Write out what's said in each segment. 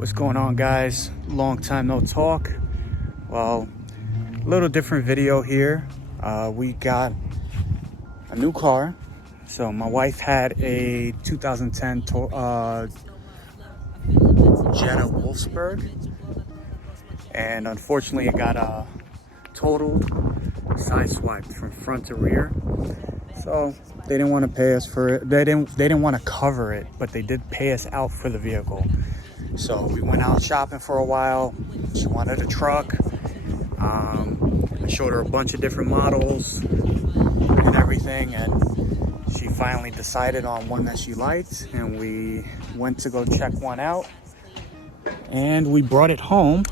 What's going on, guys? Long time no talk. Well, a little different video here. We got a new car. So my wife had a 2010 Jetta Wolfsburg, and unfortunately it got totaled, sideswiped from front to rear. So they didn't want to pay us for it. They didn't want to cover it, but they did pay us out for the vehicle. So we went out shopping for a while. She wanted a truck. I showed her a bunch of different models and everything, and she finally decided on one that she liked, and we went to go check one out, and we brought it home.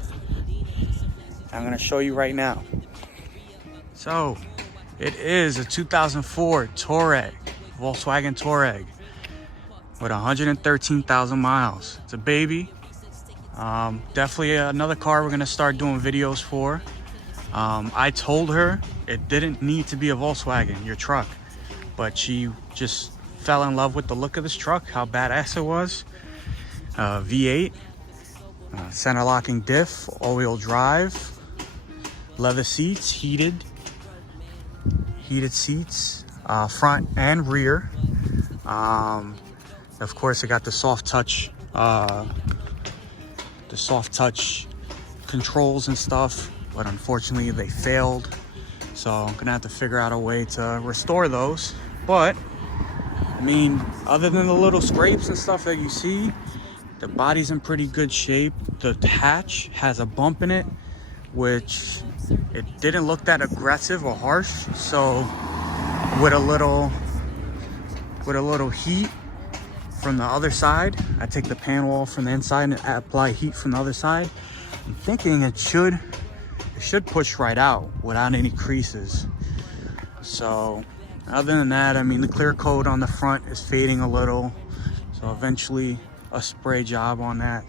I'm gonna show you right now. So it is a 2004 Touareg, Volkswagen Touareg, with 113,000 miles. It's a baby. Definitely another car we're gonna start doing videos for. I told her it didn't need to be a Volkswagen, your truck, but she just fell in love with the look of this truck, how badass it was. V8, center locking diff, all-wheel drive, leather seats, heated seats, front and rear. Of course, it got the soft touch controls and stuff, but unfortunately they failed. So I'm gonna have to figure out a way to restore those. But I mean, other than the little scrapes and stuff that you see, the body's in pretty good shape. The hatch has a bump in it, which it didn't look that aggressive or harsh. So with a little heat from the other side, I take the panel off from the inside and apply heat from the other side. I'm thinking it should push right out without any creases. So other than that, I mean, the clear coat on the front is fading a little, so eventually a spray job on that.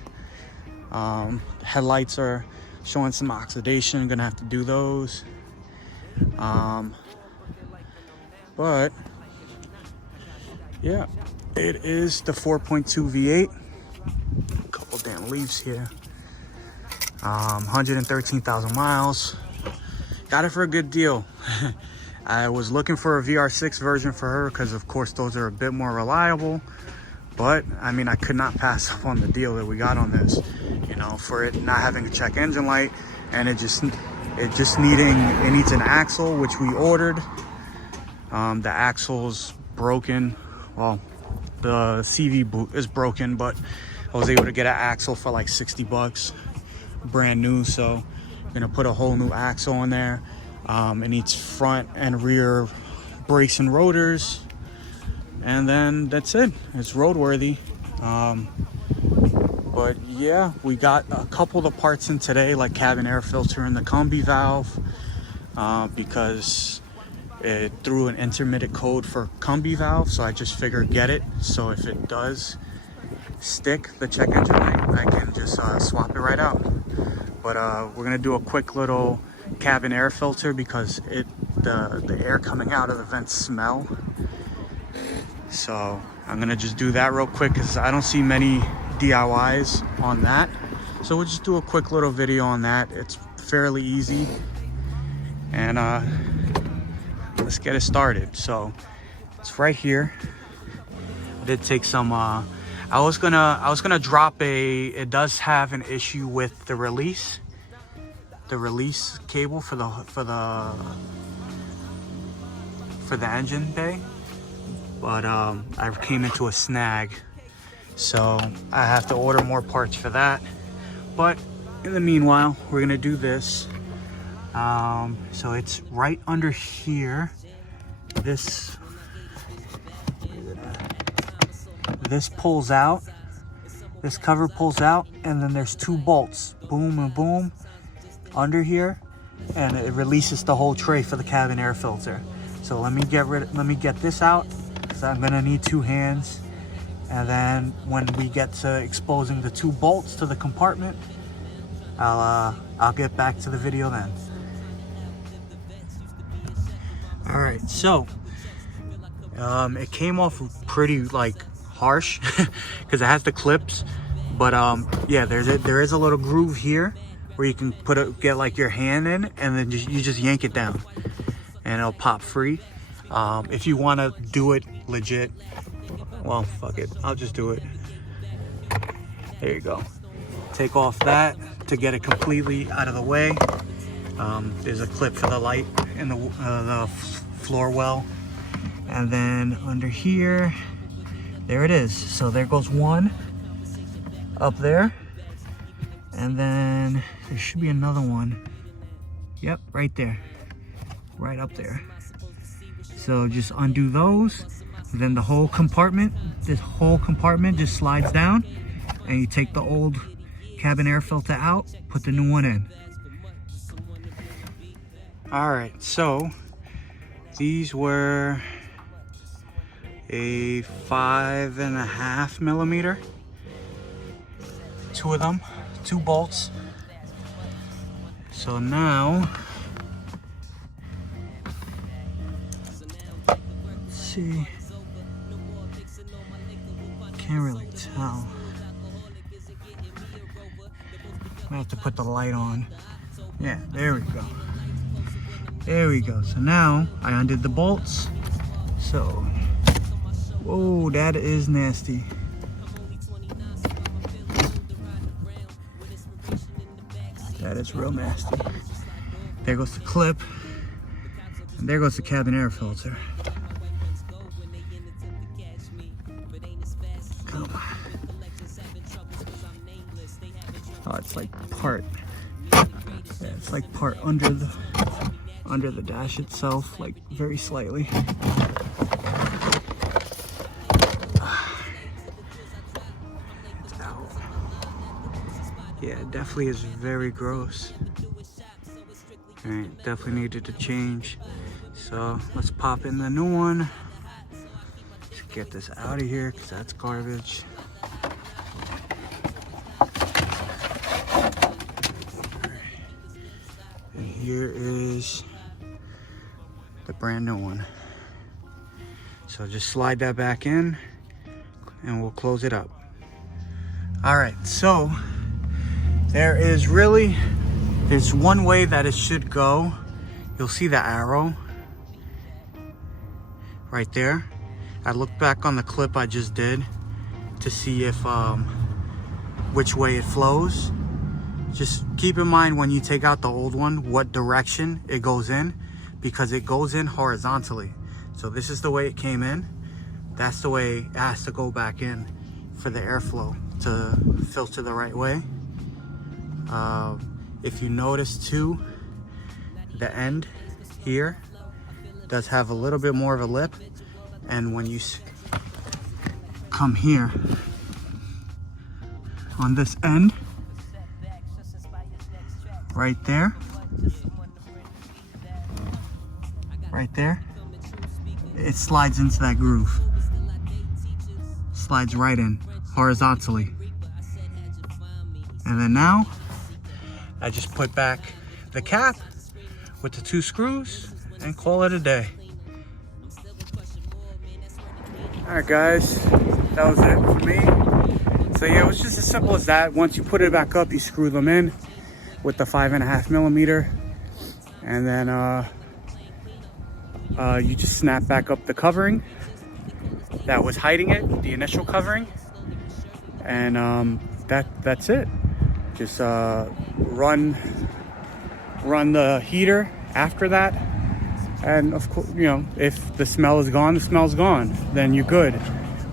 Headlights are showing some oxidation. I'm gonna have to do those. But yeah, it is the 4.2 V8. A couple damn leaves here. 113,000 miles. Got it for a good deal. I was looking for a VR6 version for her because, of course, those are a bit more reliable. But I mean, I could not pass up on the deal that we got on this. You know, for it not having a check engine light, and it needs an axle, which we ordered. The axle's broken. Well, the CV boot is broken, but I was able to get an axle for like 60 bucks, brand new. So I'm gonna put a whole new axle in there. It needs front and rear brakes and rotors, and then that's it. It's roadworthy. But yeah, we got a couple of the parts in today, like cabin air filter and the combi valve, because it threw an intermittent code for combi valve, so I just figured get it. So if it does stick the check engine light, I can just swap it right out. But we're gonna do a quick little cabin air filter because the air coming out of the vents smell. So I'm gonna just do that real quick because I don't see many DIYs on that. So we'll just do a quick little video on that. It's fairly easy, and let's get it started. So it's right here. I did take some I was gonna drop it does have an issue with the release cable for the engine bay, but I came into a snag, so I have to order more parts for that. But in the meanwhile, we're gonna do this. So it's right under here. This pulls out, this cover pulls out, and then there's two bolts, boom and boom, under here, and it releases the whole tray for the cabin air filter. So let me get this out, because I'm gonna need two hands, and then when we get to exposing the two bolts to the compartment, I'll get back to the video then. All right, so it came off pretty like harsh because it has the clips, But yeah, there is a little groove here where you can get like your hand in, and then you just yank it down and it'll pop free. If you want to do it legit, well, fuck it, I'll just do it. There you go. Take off that to get it completely out of the way. There's a clip for the light in the floor well, and then under here, there it is. So there goes one up there, and then there should be another one. Yep, right there, right up there. So just undo those, then the whole compartment, this whole compartment just slides down, and you take the old cabin air filter out, put the new one in. All right, so these were a 5.5 millimeter, two of them, 2 bolts. So now, let's see, can't really tell. I have to put the light on. Yeah, there we go. There we go. So now I undid the bolts. So, whoa, that is nasty. That is real nasty. There goes the clip, and there goes the cabin air filter. Come on. Oh, it's like part. Yeah, it's like part under the dash itself, like very slightly. It's out. Yeah, it definitely is very gross. Alright, definitely needed to change. So let's pop in the new one. Let's get this out of here because that's garbage. And here is the brand new one. So just slide that back in and we'll close it up. All right, so there's one way that it should go. You'll see the arrow right there. I looked back on the clip I just did to see if which way it flows. Just keep in mind when you take out the old one what direction it goes in, because it goes in horizontally. So this is the way it came in. That's the way it has to go back in for the airflow to filter the right way. If you notice too, the end here does have a little bit more of a lip, and when you come here on this end, right there, it slides into that groove. Slides right in horizontally. And then now I just put back the cap with the 2 screws and call it a day. All right, guys, that was it for me. So yeah, it was just as simple as that. Once you put it back up, you screw them in with the 5.5 millimeter, and then you just snap back up the covering that was hiding it, the initial covering, and that's it. Just run the heater after that, and of course, you know, if the smell is gone, the smell's gone, then you're good.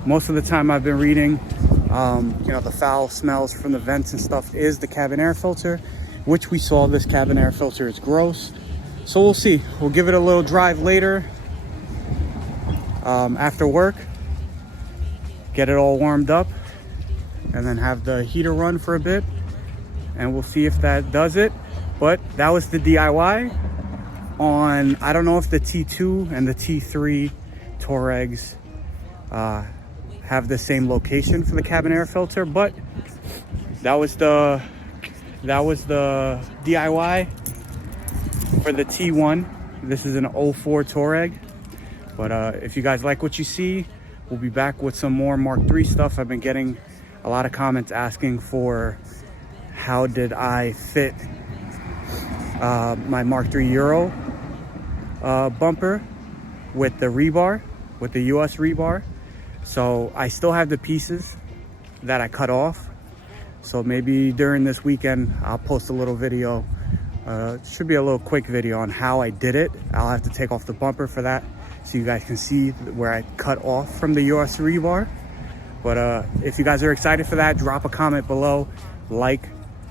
Most of the time I've been reading, you know, the foul smells from the vents and stuff is the cabin air filter, which we saw this cabin air filter is gross. So we'll see. We'll give it a little drive later after work, get it all warmed up, and then have the heater run for a bit, and we'll see if that does it. But that was the DIY on, I don't know if the T2 and the T3 Touaregs have the same location for the cabin air filter, but that was the DIY for the T1. This is an 04 Touareg. But if you guys like what you see, we'll be back with some more Mark III stuff. I've been getting a lot of comments asking for how did I fit my Mark III Euro bumper with the rebar, with the US rebar. So I still have the pieces that I cut off. So maybe during this weekend, I'll post a little video. It should be a little quick video on how I did it. I'll have to take off the bumper for that so you guys can see where I cut off from the US rebar. But if you guys are excited for that, drop a comment below, like,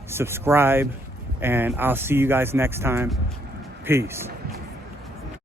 subscribe, and I'll see you guys next time. Peace.